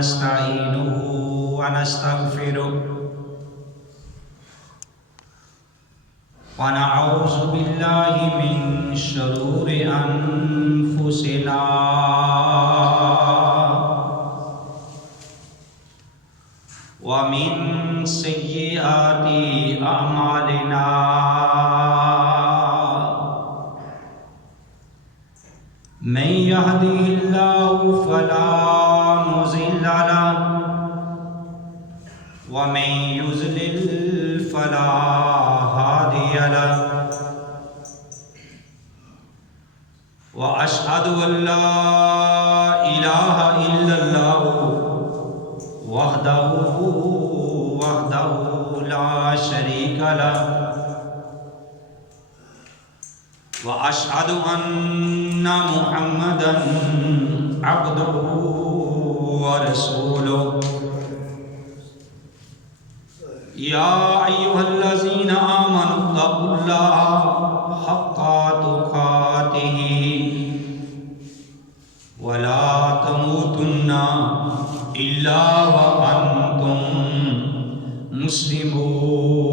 ونستعينه ونستغفره ونعوذ بالله من شرور أنفسنا ومن سيئات أعمالنا من يهده الله فلا مضل له ومن يضلل فلا هادي له وأشهد أن لا إله إلا الله وحده لا شريك له وأشهد أن محمدا عبده ورسوله يا أيها الذين آمنوا اتقوا الله حق تقاته ولا تموتن إلا وأنتم مسلمون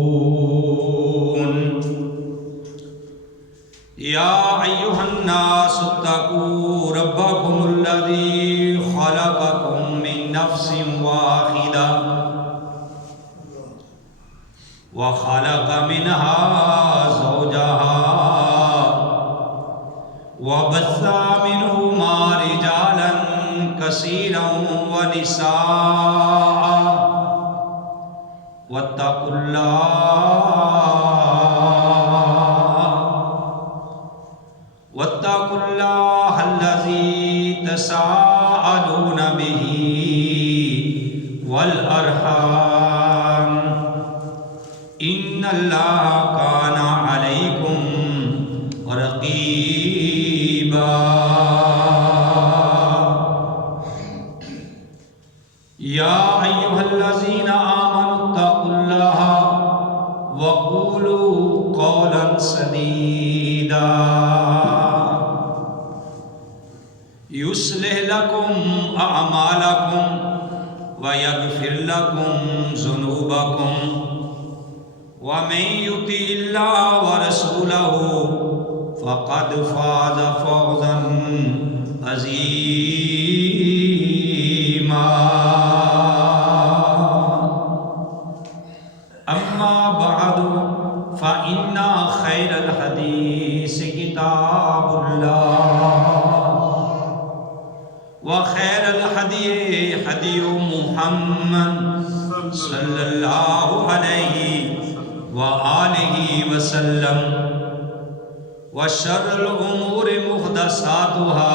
يا أيها الناس اتقوا ربكم الذي خلقكم من نفس واحدة وخلق منها زوجها وبث منهما رجالا كثيرا ونساء واتقوا الله الذي تساءلون به والأرحام إن الله كان عليكم رقيبا يا أيها الذين آمنوا اتقوا الله وقولوا قولا سديدا يصلح لكم أعمالكم ويغفر لكم ذنوبكم ومن يطع الله ورسوله فقد فاز فوزا عظيما أما بعد فإن خير الحديث كتاب الله وخير الهدي هدي محمد صلى الله عليه وآله وسلم وشر الأمور محدثاتها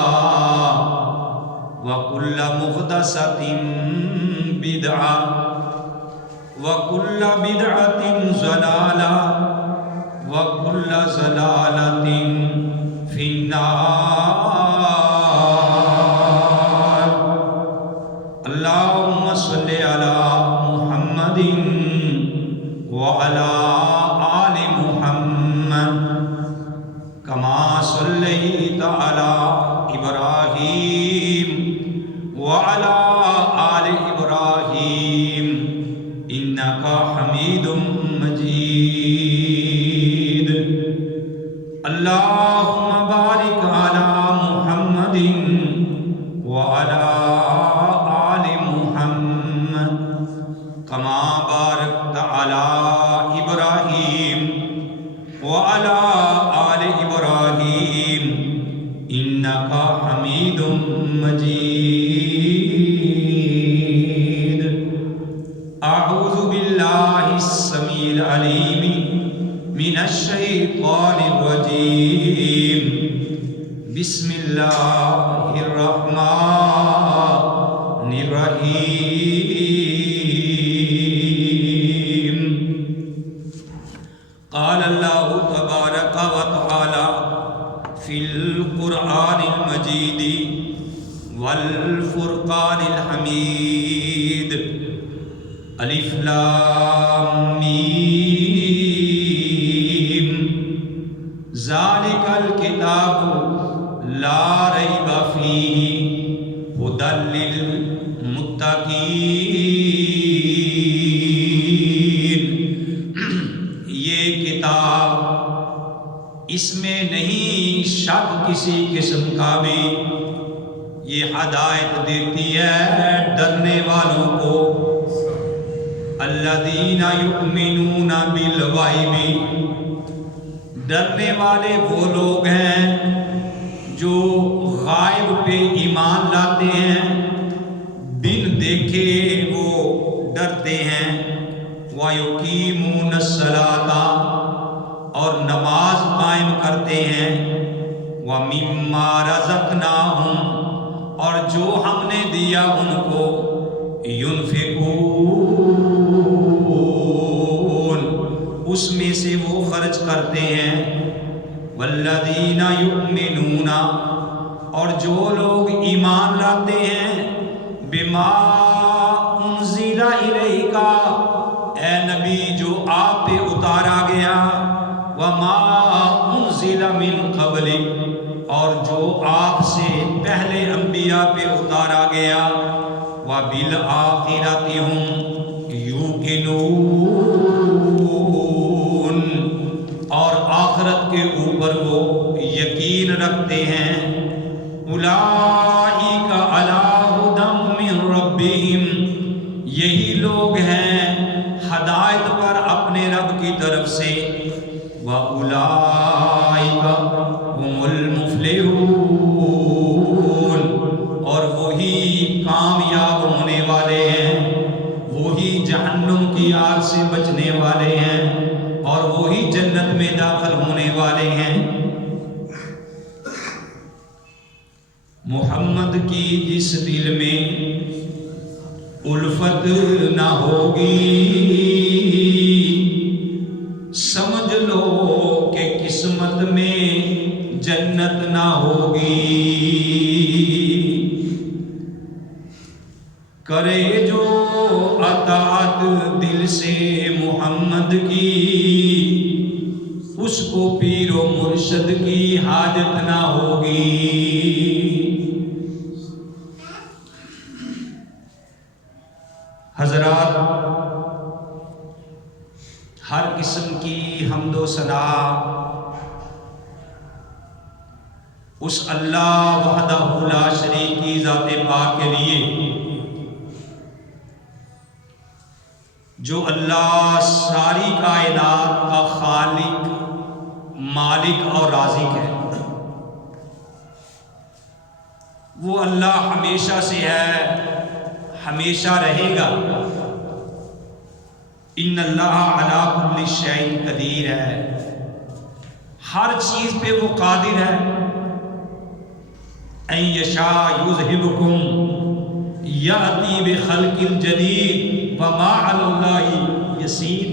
وكل محدثة بدعة وكل بدعة ضلالة وكل ضلالة في النار اللهم صل على محمد وعلى آل محمد كما صليت على إبراهيم وعلى آل إبراهيم إنك حميد مجيد اللهم بارك على محمد وعلى آل محمد كما باركت على إبراهيم وعلى آل إبراهيم إنك حميد مجيد أعوذ بالله السميع العليم من الشيطان الرجيم بسم الله الرحمن الرحيم قال الله تبارك وتعالى في القرآن المجيد والفرقان الحميد الف لام میم ذالک الکتاب لا ریب فیہ ھدی للمتقین کسی قسم کا بھی یہ ہدایت دیتی ہے ڈرنے والوں کو۔ الذین یؤمنون بالغیب، ڈرنے والے وہ لوگ ہیں جو غائب پہ ایمان لاتے ہیں، بن دیکھے وہ ڈرتے ہیں۔ وَيُقِيمُونَ الصَّلَاةَ، اور نماز قائم کرتے ہیں۔ وَمِمَّا رَزَقْنَاهُمْ، اور جو ہم نے دیا ان کو، يُنْفِقُونَ، اس میں سے وہ خرچ کرتے ہیں۔ وَالَّذِينَ يُؤْمِنُونَ، اور جو لوگ ایمان لاتے ہیں، بِمَا أُنزِلَ إِلَيْكَ، اے نبی جو آپ پہ اتارا گیا، وَمَا أُنزِلَ مِن قَبْلِكَ، اور جو آپ سے پہلے انبیاء پہ اتارا گیا، وَبِالْآخِرَةِ هُمْ يُوقِنُونَ، اور آخرت کے اوپر وہ یقین رکھتے ہیں۔ اولئک علی ھدی من ربہم، یہی لوگ ہیں ہدایت پر اپنے رب کی طرف سے۔ وَأُولَئِکَ هُمُ الْمُفْلِحُونَ، اور وہی کامیاب ہونے والے ہیں، وہی جہنم کی آگ سے بچنے والے ہیں، اور وہی جنت میں داخل ہونے والے ہیں۔ محمد کی جس دل میں الفت نہ ہوگی، سمجھ لو کہ قسمت میں جنت نہ ہوگی۔ کرے جو اطاعت دل سے محمد کی، اس کو پیر و مرشد کی حاجت نہ ہوگی۔ حضرات، ہر قسم کی حمد و ثنا اس اللہ وحدہ لا شریک کی ذات پاک کے لیے، جو اللہ ساری کائنات کا خالق، مالک اور رازق ہے۔ وہ اللہ ہمیشہ سے ہے، ہمیشہ رہے گا۔ ان اللہ علی کل شیء قدیر ہے، ہر چیز پہ وہ قادر ہے۔ ان یشاء یذہبکم یأتی بخلق جدید وما علی اللہ یسیر،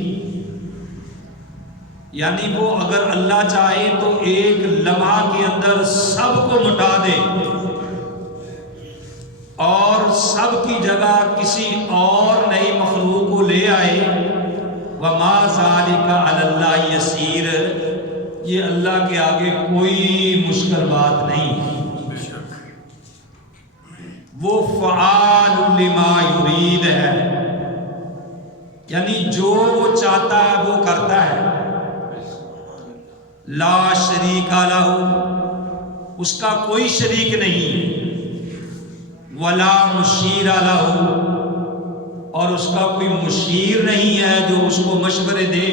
یعنی وہ اگر اللہ چاہے تو ایک لمحہ کے اندر سب کو مٹا دے اور سب کی جگہ کسی اور نئی مخلوق کو لے آئے۔ وما ذالک علی اللہ یسیر، یہ اللہ کے آگے کوئی مشکل بات نہیں۔ وہ فعال لما یرید ہے، یعنی جو وہ چاہتا ہے وہ کرتا ہے۔ لا شریک لہ، اس کا کوئی شریک نہیں۔ ولا مشیر لہ، اور اس کا کوئی مشیر نہیں ہے جو اس کو مشورے دے۔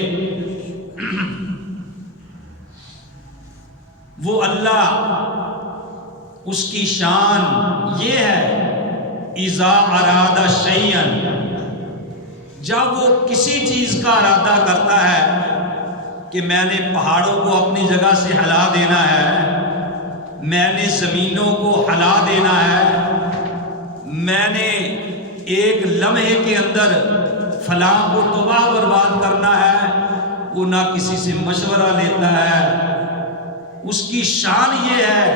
وہ اللہ، اس کی شان یہ ہے، اذا اراد شیئا، جب وہ کسی چیز کا ارادہ کرتا ہے کہ میں نے پہاڑوں کو اپنی جگہ سے ہلا دینا ہے، میں نے زمینوں کو ہلا دینا ہے، میں نے ایک لمحے کے اندر فلاں کو تباہ برباد کرنا ہے، وہ نہ کسی سے مشورہ لیتا ہے۔ اس کی شان یہ ہے،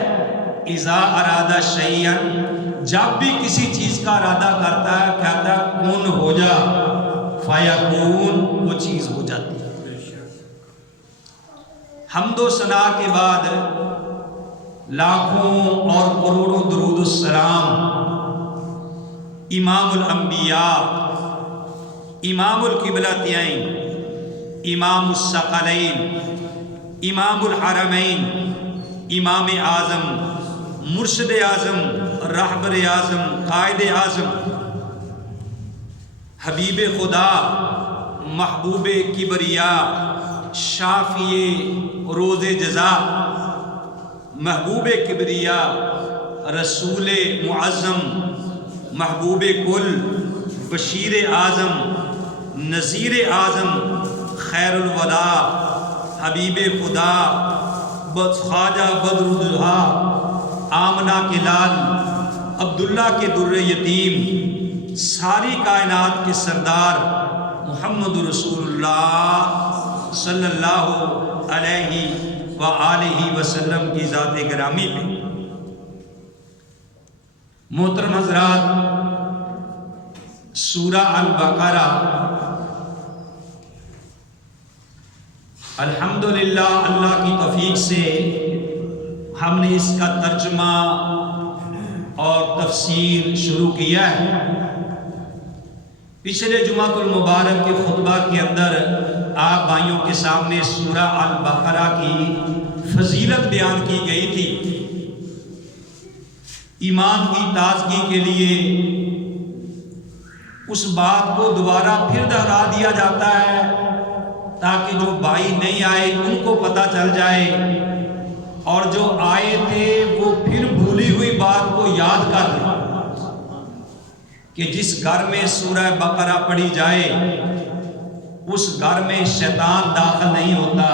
اذا ارادہ شیئا، جب بھی کسی چیز کا ارادہ کرتا ہے کہتا ہے کن ہو جا، فیکون، وہ چیز ہو جاتی ہے۔ حمد و ثنا کے بعد لاکھوں اور کروڑوں درود السلام امام الانبیاء، امام القبلتین، امام الثقلین، امام الحرمین، امام اعظم، مرشد اعظم، رہبر اعظم، قائد اعظم، حبیب خدا، محبوب کبریا، شافی روز جزا، محبوب کبریا، رسول معظم، محبوب کل، بشیر اعظم، نذیر اعظم، خیر الولا، حبیب خدا، خواجہ بدرالدجا، آمنہ کے لال، عبداللہ کے در یتیم، ساری کائنات کے سردار محمد رسول اللہ صلی اللہ علیہ وآلہ وسلم کی ذات گرامی پہ۔ محترم حضرات، سورہ البقرہ الحمدللہ اللہ کی توفیق سے ہم نے اس کا ترجمہ اور تفسیر شروع کیا ہے۔ پچھلے جمعۃ المبارک کے خطبہ کے اندر آپ بھائیوں کے سامنے سورہ البقرہ کی فضیلت بیان کی گئی تھی۔ ایمان کی تازگی کے لیے اس بات کو دوبارہ پھر دہرا دیا جاتا ہے تاکہ جو بھائی نہیں آئے ان کو پتہ چل جائے، اور جو آئے تھے وہ پھر بھولی ہوئی بات کو یاد کر لیں کہ جس گھر میں سورہ بقرہ پڑھی جائے اس گھر میں شیطان داخل نہیں ہوتا،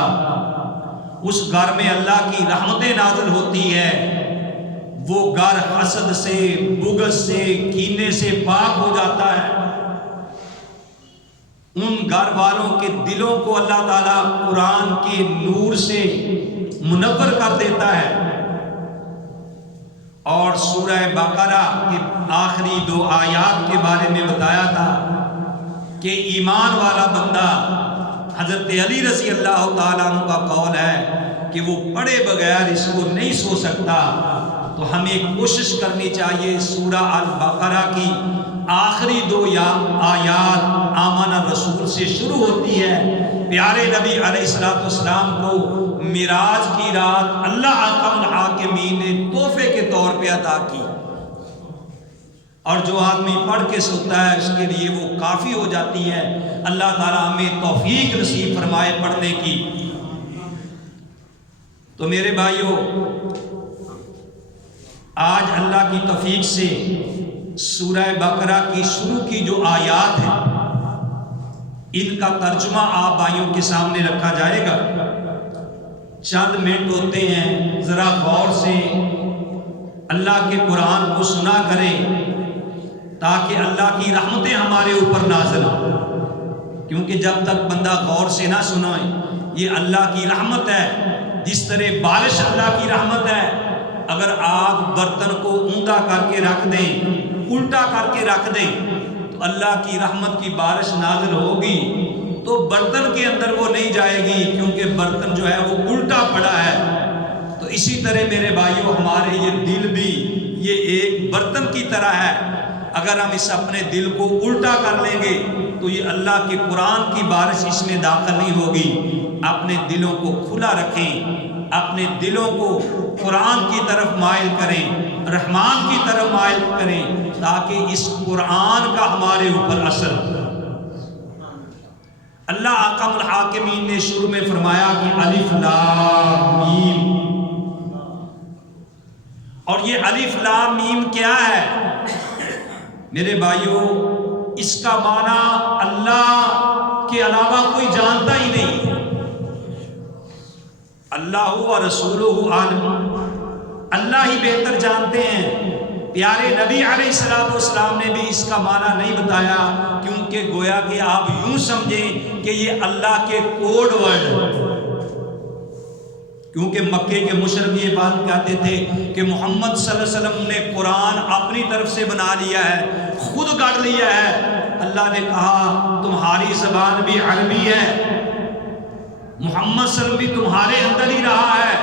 اس گھر میں اللہ کی رحمتیں نازل ہوتی ہے، وہ گھر حسد سے، بغض سے، کینے سے پاک ہو جاتا ہے۔ ان گھر والوں کے دلوں کو اللہ تعالیٰ قرآن کے نور سے منور کر دیتا ہے۔ اور سورہ بقرہ کے آخری 2 آیات کے بارے میں بتایا تھا کہ ایمان والا بندہ، حضرت علی رضی اللہ تعالیٰ عنہ کا قول ہے کہ وہ پڑھے بغیر اس کو نہیں سو سکتا۔ تو ہمیں کوشش کرنی چاہیے سورہ البقرہ کی آخری 2 آیات آمنہ رسول سے شروع ہوتی ہے۔ پیارے نبی علیہ السلام کو معراج کی رات اللہ احکم الحاکمین نے تحفے کے طور پہ عطا کی، اور جو آدمی پڑھ کے سوتا ہے اس کے لیے وہ کافی ہو جاتی ہے۔ اللہ تعالیٰ ہمیں توفیق نصیب فرمائے پڑھنے کی۔ تو میرے بھائیوں، آج اللہ کی توفیق سے سورہ بقرہ کی شروع کی جو آیات ہیں ان کا ترجمہ آپ بھائیوں کے سامنے رکھا جائے گا۔ چند منٹ ہوتے ہیں، ذرا غور سے اللہ کے قرآن کو سنا کریں تاکہ اللہ کی رحمتیں ہمارے اوپر نازل ہوں، کیونکہ جب تک بندہ غور سے نہ سنائے، یہ اللہ کی رحمت ہے۔ جس طرح بارش اللہ کی رحمت ہے، اگر آپ برتن کو اوندا کر کے رکھ دیں، الٹا کر کے رکھ دیں تو اللہ کی رحمت کی بارش نازل ہوگی، تو برتن کے اندر وہ نہیں جائے گی کیونکہ برتن جو ہے وہ الٹا پڑا ہے۔ تو اسی طرح میرے بھائیوں، ہمارے یہ دل بھی یہ ایک برتن کی طرح ہے۔ اگر ہم اس اپنے دل کو الٹا کر لیں گے تو یہ اللہ کے قرآن کی بارش اس میں داخل نہیں ہوگی۔ اپنے دلوں کو کھلا رکھیں، اپنے دلوں کو قرآن کی طرف مائل کریں، رحمان کی طرف مائل کریں، تاکہ اس قرآن کا ہمارے اوپر اثر ہو۔ اللہ احکم الحاکمین نے شروع میں فرمایا کہ الف لام میم، اور یہ الف لام میم کیا ہے میرے بھائیوں؟ اس کا معنی اللہ کے علاوہ کوئی جانتا ہی نہیں۔ اللہ و رسولہ عالم، اللہ ہی بہتر جانتے ہیں۔ پیارے نبی علیہ السلام نے بھی اس کا معنی نہیں بتایا، کیونکہ گویا کہ آپ یوں سمجھیں کہ یہ اللہ کے کوڈ ورڈ، کیونکہ مکے کے مشرک یہ بات کہتے تھے کہ محمد صلی اللہ علیہ وسلم نے قرآن اپنی طرف سے بنا لیا ہے، خود گڑھ لیا ہے۔ اللہ نے کہا تمہاری زبان بھی عربی ہے، محمد صلی اللہ علیہ وسلم بھی تمہارے اندر ہی رہا ہے۔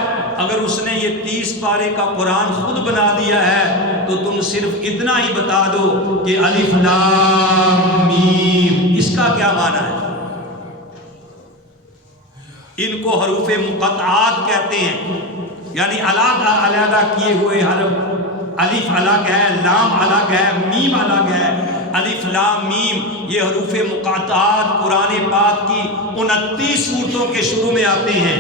اگر اس نے یہ 30 پارے کا قرآن خود بنا دیا ہے تو تم صرف اتنا ہی بتا دو کہ الف لام میم، اس کا کیا معنی ہے؟ ان کو حروف مقطعات کہتے ہیں۔ یعنی علیحدہ کیے ہوئے حرف، الف الگ ہے، لام الگ ہے، میم الگ ہے۔ الف لام میم یہ حروف مقاطعات قرآن پاک کی 29 سورتوں کے شروع میں آتے ہیں،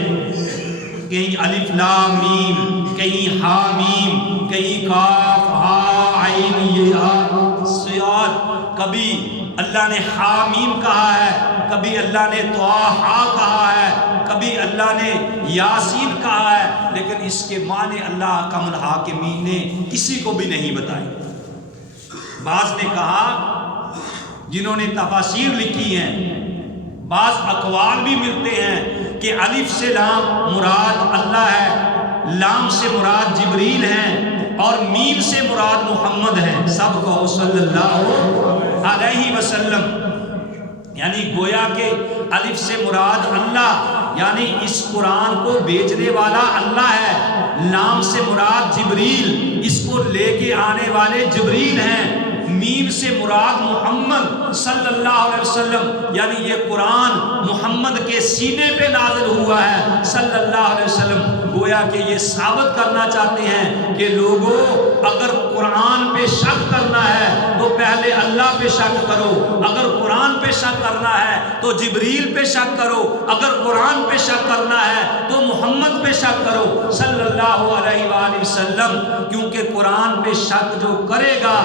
کہیں الف لام میم، کہیں ہا میم، کہیں کاف ہا عین یا صاد۔ کبھی اللہ نے ہا میم کہا ہے، کبھی اللہ نے طٰہٰ کہا ہے، کبھی اللہ نے یاسین کہا ہے، لیکن اس کے معنی اللہ احکم الحاکمین نے کسی کو بھی نہیں بتائے۔ بعض نے کہا، جنہوں نے تفاسیر لکھی ہیں، بعض اقوال بھی ملتے ہیں کہ الف سے لام مراد اللہ ہے، لام سے مراد جبریل ہیں، اور میم سے مراد محمد ہیں، سب کو صلی اللہ علیہ وسلم۔ یعنی گویا کہ الف سے مراد اللہ، یعنی اس قرآن کو بھیجنے والا اللہ ہے، لام سے مراد جبریل، اس کو لے کے آنے والے جبریل ہیں، میم سے مراد محمد صلی اللہ علیہ وسلم، یعنی یہ قرآن محمد کے سینے پہ نازل ہوا ہے صلی اللہ علیہ وسلم۔ گویا کہ یہ ثابت کرنا چاہتے ہیں کہ لوگوں اگر قرآن پہ شک کرنا ہے تو پہلے اللہ پہ شک کرو، اگر قرآن پہ شک کرنا ہے تو جبریل پہ شک کرو، اگر قرآن پہ شک کرنا ہے تو محمد پہ شک کرو صلی اللہ علیہ وآلہ وسلم، کیونکہ قرآن پہ شک جو کرے گا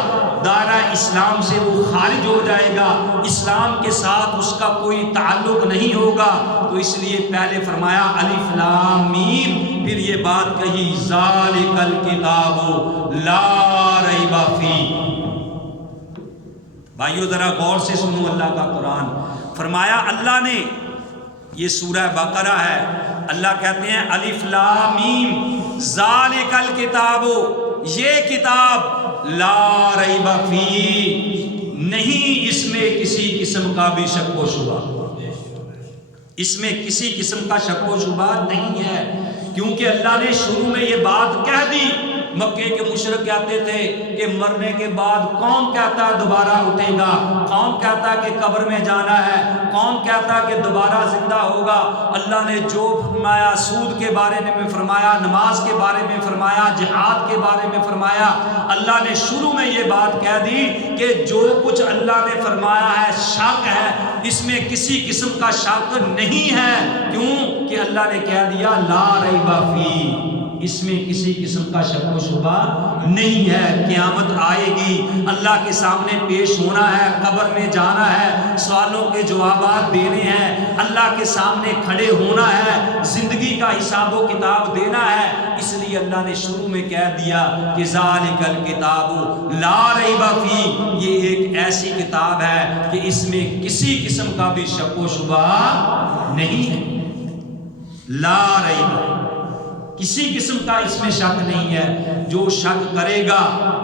دائرہ اسلام سے وہ خارج ہو جائے گا، اسلام کے ساتھ اس کا کوئی تعلق نہیں ہوگا۔ تو اس لیے پہلے فرمایا الف لام میم، پھر یہ بات کہی ذالک الکتاب لا ریب فیہ۔ بھائیو ذرا غور سے سنو اللہ کا قرآن۔ فرمایا اللہ نے، یہ سورہ بقرہ ہے، اللہ کہتے ہیں الف لام میم ذالک الکتاب، یہ کتاب لا ریب فیہ، نہیں اس میں کسی قسم کا بھی شک و شبہ، اس میں کسی قسم کا شک و شبہ نہیں ہے، کیونکہ اللہ نے شروع میں یہ بات کہہ دی۔ مکے کے مشرک کہتے تھے کہ مرنے کے بعد کون کہتا ہے دوبارہ اٹھے گا، کون کہتا ہے کہ قبر میں جانا ہے، کون کہتا ہے کہ دوبارہ زندہ ہوگا۔ اللہ نے جو فرمایا، سود کے بارے میں فرمایا، نماز کے بارے میں فرمایا، جہاد کے بارے میں فرمایا، اللہ نے شروع میں یہ بات کہہ دی کہ جو کچھ اللہ نے فرمایا ہے شک ہے، اس میں کسی قسم کا شک نہیں ہے۔ کیوں کہ اللہ نے کہہ دیا لا ریب فیہ، اس میں کسی قسم کا شک و شبہ نہیں ہے۔ قیامت آئے گی، اللہ کے سامنے پیش ہونا ہے، قبر میں جانا ہے، سوالوں کے جوابات دینے ہیں، اللہ کے سامنے کھڑے ہونا ہے، زندگی کا حساب و کتاب دینا ہے۔ اس لیے اللہ نے شروع میں کہہ دیا کہ ذالک الکتاب لا ریب فیہ، یہ ایک ایسی کتاب ہے کہ اس میں کسی قسم کا بھی شک و شبہ نہیں ہے۔ لا ریب، کسی قسم کا اس میں شک نہیں ہے، جو شک کرے گا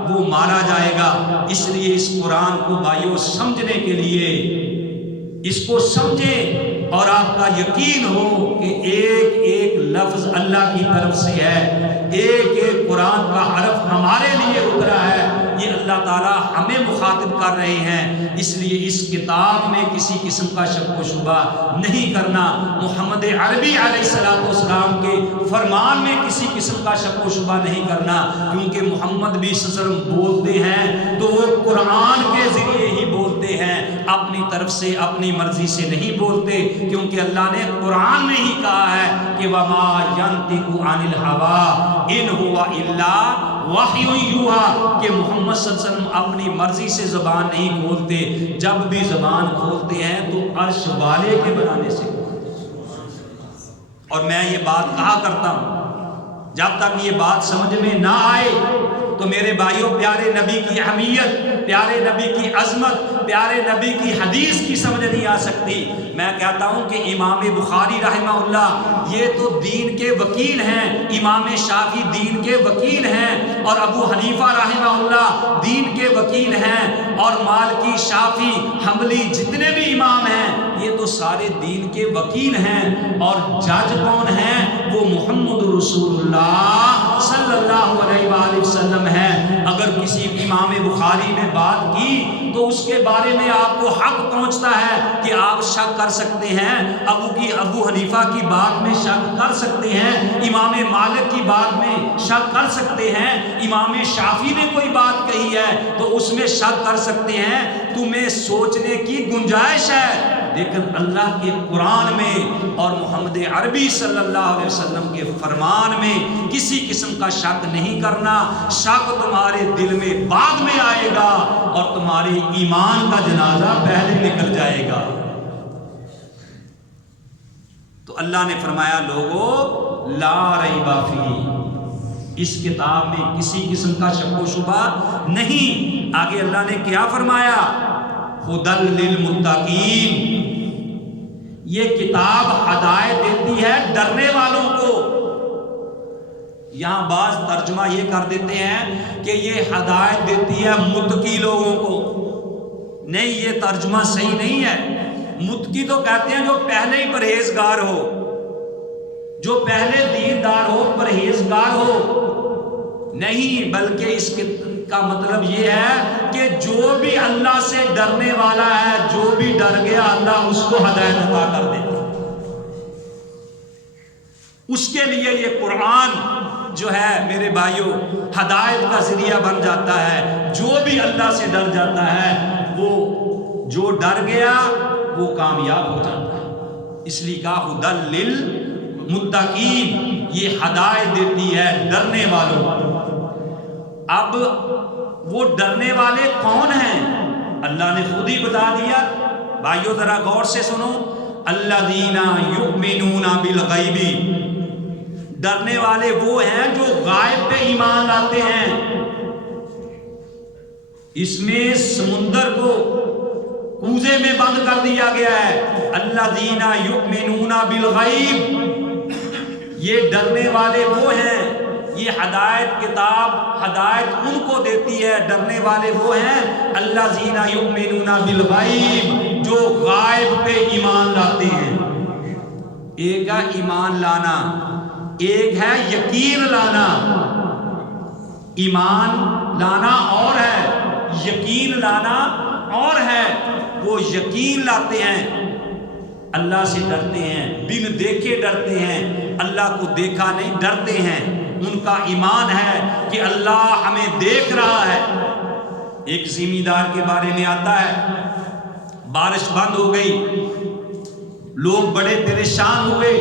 وہ مارا جائے گا۔ اس لیے اس قرآن کو بھائیوں سمجھنے کے لیے اس کو سمجھیں اور آپ کا یقین ہو کہ ایک ایک لفظ اللہ کی طرف سے ہے، ایک ایک قرآن کا حرف ہمارے لیے اترا ہے، یہ اللہ تعالیٰ ہمیں مخاطب کر رہے ہیں۔ اس لیے اس کتاب میں کسی قسم کا شک و شبہ نہیں کرنا، محمد عربی علیہ السلام کے فرمان میں کسی قسم کا شک و شبہ نہیں کرنا، کیونکہ محمد بھی صلی اللہ علیہ وسلم بولتے ہیں تو وہ قرآن کے ذریعے ہی بولتے ہیں، اپنی طرف سے اپنی مرضی سے نہیں بولتے، کیونکہ اللہ نے قرآن میں ہی کہا ہے کہ وَمَا يَنْطِقُ عَنِ الْهَوَىٰ إِنْ هُوَ إِلَّا وَحْيٌ يُوحَىٰ، کہ محمد صلی اللہ علیہ وسلم اپنی مرضی سے زبان نہیں کھولتے، جب بھی زبان کھولتے ہیں تو عرش والے کے بنانے سے کھولتے ہیں۔ اور میں یہ بات کہا کرتا ہوں، جب تک یہ بات سمجھ میں نہ آئے تو میرے بھائیوں پیارے نبی کی اہمیت، پیارے نبی کی عظمت، پیارے نبی کی حدیث کی سمجھ نہیں آ سکتی۔ میں کہتا ہوں کہ امام بخاری رحمہ اللہ یہ تو دین کے وکیل ہیں، امام شافعی دین کے وکیل ہیں، اور ابو حنیفہ رحمہ اللہ دین کے وکیل ہیں، اور مالکی شافعی حنبلی جتنے بھی امام ہیں یہ تو سارے دین کے وکیل ہیں، اور جج کون ہیں؟ وہ محمد رسول اللہ صلی اللہ علیہ وآلہ وسلم ہے۔ اگر کسی امام بخاری نے بات کی تو اس کے بارے میں آپ کو حق پہنچتا ہے کہ آپ شک کر سکتے ہیں، ابو حنیفہ کی بات میں شک کر سکتے ہیں، امام مالک کی بات میں شک کر سکتے ہیں، امام شافعی نے کوئی بات کہی ہے تو اس میں شک کر سکتے ہیں، تمہیں سوچنے کی گنجائش ہے۔ لیکن اللہ کے قرآن میں اور محمد عربی صلی اللہ علیہ وسلم کے فرمان میں کسی قسم کا شک نہیں کرنا۔ شک تمہارے دل میں بعد میں آئے گا اور تمہارے ایمان کا جنازہ پہلے نکل جائے گا۔ تو اللہ نے فرمایا لوگو لا ریب فیہ، اس کتاب میں کسی قسم کا شک و شبہ نہیں۔ آگے اللہ نے کیا فرمایا؟ ہدی للمتقین، یہ کتاب ہدایت دیتی ہے ڈرنے والوں کو۔ یہاں بعض ترجمہ یہ کر دیتے ہیں کہ یہ ہدایت دیتی ہے متقی لوگوں کو۔ نہیں، یہ ترجمہ صحیح نہیں ہے۔ متقی تو کہتے ہیں جو پہلے ہی پرہیزگار ہو، جو پہلے دیندار ہو، پرہیزگار ہو، نہیں، بلکہ اس کا مطلب یہ ہے کہ جو بھی اللہ سے ڈرنے والا ہے، جو بھی ڈر گیا، اللہ اس کو ہدایت عطا کر دیتا ہے۔ اس کے لیے یہ قرآن جو ہے میرے بھائیوں ہدایت کا ذریعہ بن جاتا ہے۔ جو بھی اللہ سے ڈر جاتا ہے، وہ جو ڈر گیا وہ کامیاب ہو جاتا ہے۔ اس لیے کہا ہدی للمتقین، یہ ہدایت دیتی ہے ڈرنے والوں کو۔ اب وہ ڈرنے والے کون ہیں؟ اللہ نے خود ہی بتا دیا۔ بھائیو ذرا غور سے سنو، الذین یؤمنون بالغیب، ڈرنے والے وہ ہیں جو غائب پہ ایمان لاتے ہیں۔ اس میں سمندر کو کوزے میں بند کر دیا گیا ہے۔ الذین یؤمنون بالغیب، یہ ڈرنے والے وہ ہیں، یہ ہدایت کتاب ہدایت ان کو دیتی ہے۔ ڈرنے والے وہ ہیں الذین یؤمنون بالغیب، جو غائب پہ ایمان لاتے ہیں۔ ایک ہے ایمان لانا، ایک ہے یقین لانا۔ ایمان لانا اور ہے، یقین لانا اور ہے۔ وہ یقین لاتے ہیں، اللہ سے ڈرتے ہیں، بن دیکھے ڈرتے ہیں، اللہ کو دیکھا نہیں ڈرتے ہیں۔ ان کا ایمان ہے کہ اللہ ہمیں دیکھ رہا ہے۔ ایک زمیندار کے بارے میں آتا ہے، بارش بند ہو گئی، لوگ بڑے پریشان ہوئے،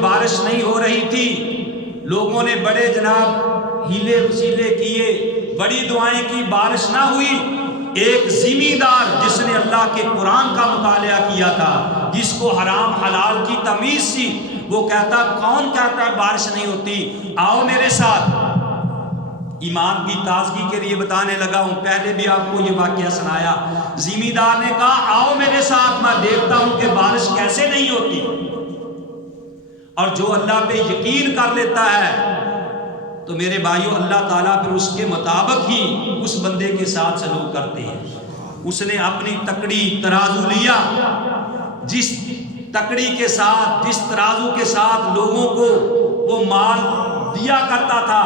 بارش نہیں ہو رہی تھی، لوگوں نے بڑے جناب ہیلے وسیلے کیے، بڑی دعائیں کی، بارش نہ ہوئی۔ ایک زمیندار جس نے اللہ کے قرآن کا مطالعہ کیا تھا، جس کو حرام حلال کی تمیز تھی، وہ کہتا کون کہتا ہے بارش نہیں ہوتی، آؤ میرے ساتھ۔ ایمان کی تازگی کے لیے بتانے لگا ہوں، پہلے بھی آپ کو یہ واقعہ سنایا۔ زمیندار نے کہا آؤ میرے ساتھ، میں دیکھتا ہوں کہ بارش کیسے نہیں ہوتی۔ اور جو اللہ پہ یقین کر لیتا ہے تو میرے بھائیو اللہ تعالیٰ پھر اس کے مطابق ہی اس بندے کے ساتھ سلوک کرتے ہیں۔ اس نے اپنی تکڑی ترازو لیا، جس تکڑی کے ساتھ، جس ترازو کے ساتھ لوگوں کو وہ مال دیا کرتا تھا،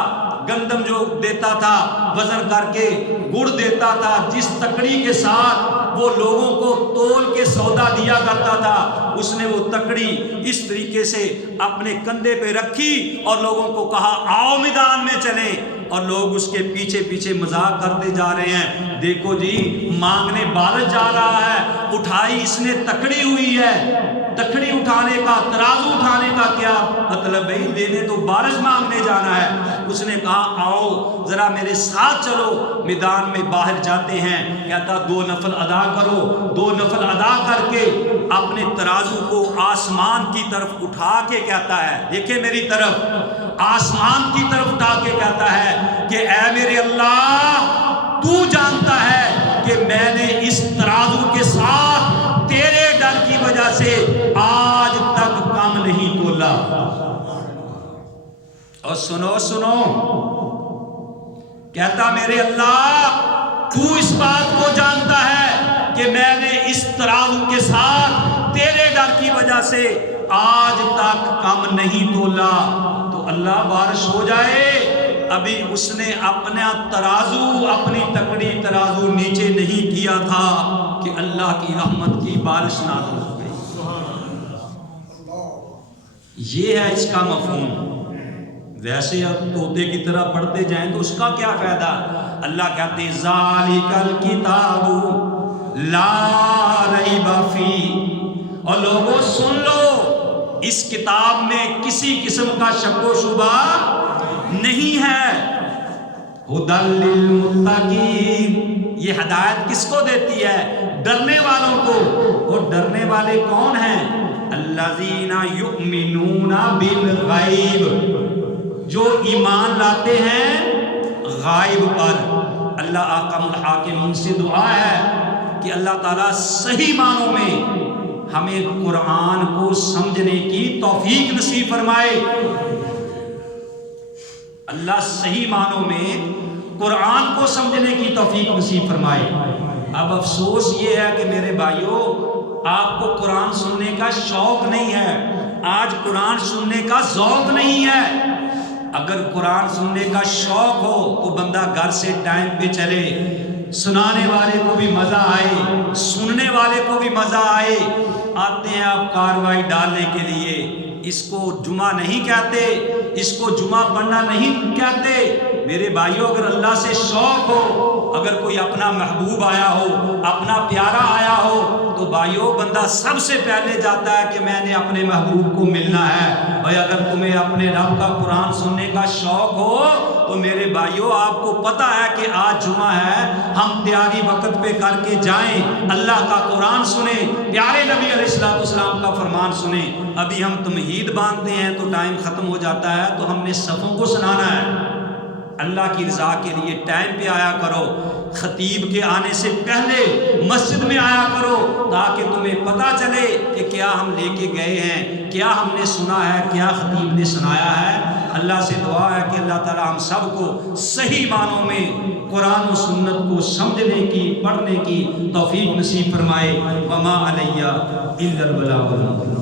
گندم جو دیتا تھا وزن کر کے، گڑ دیتا تھا، جس تکڑی کے ساتھ وہ لوگوں کو تول کے سودا دیا کرتا تھا، اس نے وہ تکڑی اس طریقے سے اپنے کندھے پہ رکھی اور لوگوں کو کہا آؤ میدان میں چلیں، اور لوگ اس کے پیچھے پیچھے مذاق کرتے جا رہے ہیں، دیکھو جی مانگنے بارش جا رہا ہے، اٹھائی اس نے تکڑی ہوئی ہے۔ تکڑی اٹھانے کا، ترازو اٹھانے کا کیا مطلب بھائی، دینے تو بارش مانگنے جانا ہے۔ اس نے کہا آؤ ذرا میرے ساتھ چلو، میدان میں باہر جاتے ہیں، کہتا 2 نفل ادا کرو۔ 2 نفل ادا کر کے اپنے ترازو کو آسمان کی طرف اٹھا کے کہتا ہے، دیکھیں میری طرف، آسمان کی طرف اٹھا کے کہتا ہے کہ اے میرے اللہ، تو جانتا ہے کہ میں نے اس ترازو کے ساتھ تیرے ڈر کی وجہ سے آج تک کم نہیں تولا۔ اور سنو، کہتا میرے اللہ، تو اس بات کو جانتا ہے کہ میں نے اس ترازو کے ساتھ تیرے ڈر کی وجہ سے آج تک کم نہیں تولا، تو اللہ بارش ہو جائے ابھی اس نے اپنا ترازو، اپنی تکڑی ترازو نیچے نہیں کیا تھا کہ اللہ کی رحمت کی بارش نازل ہو گئی۔ یہ ہے اس کا مفہوم۔ ویسے اب طوطے کی طرح پڑھتے جائیں تو اس کا کیا فائدہ؟ اللہ کہتے ہیں ذالک الکتاب لا ریب فیہ، اور لوگوں سن لو اس کتاب میں کسی قسم کا شک و شبہ نہیں ہے۔ ھدی للمتقین، یہ ہدایت کس کو دیتی ہے؟ ڈرنے والوں کو۔ اور ڈرنے والے کون ہیں؟ الذین یؤمنون بالغیب، جو ایمان لاتے ہیں غائب پر۔ اللہ احکم الحاکمین سے دعا ہے کہ اللہ تعالیٰ صحیح معنوں میں ہمیں قرآن کو سمجھنے کی توفیق نصیب فرمائے۔ اللہ صحیح معنوں میں قرآن کو سمجھنے کی توفیق نصیب فرمائے۔ اب افسوس یہ ہے کہ میرے بھائیوں، آپ کو قرآن سننے کا شوق نہیں ہے، آج قرآن سننے کا ذوق نہیں ہے۔ اگر قرآن سننے کا شوق ہو تو بندہ گھر سے ٹائم پہ چلے، سنانے والے کو بھی مزہ آئے، سننے والے کو بھی مزہ آئے۔ آتے ہیں آپ کاروائی ڈالنے کے لیے، اس کو جمعہ نہیں کہتے، اس کو جمعہ پڑھنا نہیں کہتے۔ میرے بھائیوں، اگر اللہ سے شوق ہو، اگر کوئی اپنا محبوب آیا ہو، اپنا پیارا آیا ہو، تو بھائیوں بندہ سب سے پہلے جاتا ہے کہ میں نے اپنے محبوب کو ملنا ہے۔ اور اگر تمہیں اپنے رب کا قرآن سننے کا شوق ہو تو میرے بھائیوں آپ کو پتہ ہے کہ آج جمعہ ہے، ہم تیاری وقت پہ کر کے جائیں، اللہ کا قرآن سنیں، پیارے نبی علیہ السلام کا فرمان سنیں۔ ابھی ہم تمہید باندھتے ہیں تو ٹائم ختم ہو جاتا ہے تو ہم نے صفوں کو سنانا ہے۔ اللہ کی رضا کے لیے ٹائم پہ آیا کرو، خطیب کے آنے سے پہلے مسجد میں آیا کرو، تاکہ تمہیں پتہ چلے کہ کیا ہم لے کے گئے ہیں، کیا ہم نے سنا ہے، کیا خطیب نے سنایا ہے۔ اللہ سے دعا ہے کہ اللہ تعالی ہم سب کو صحیح معنوں میں قرآن و سنت کو سمجھنے کی، پڑھنے کی توفیق نصیب فرمائے۔ وما علیہ الا البلاغ المبین۔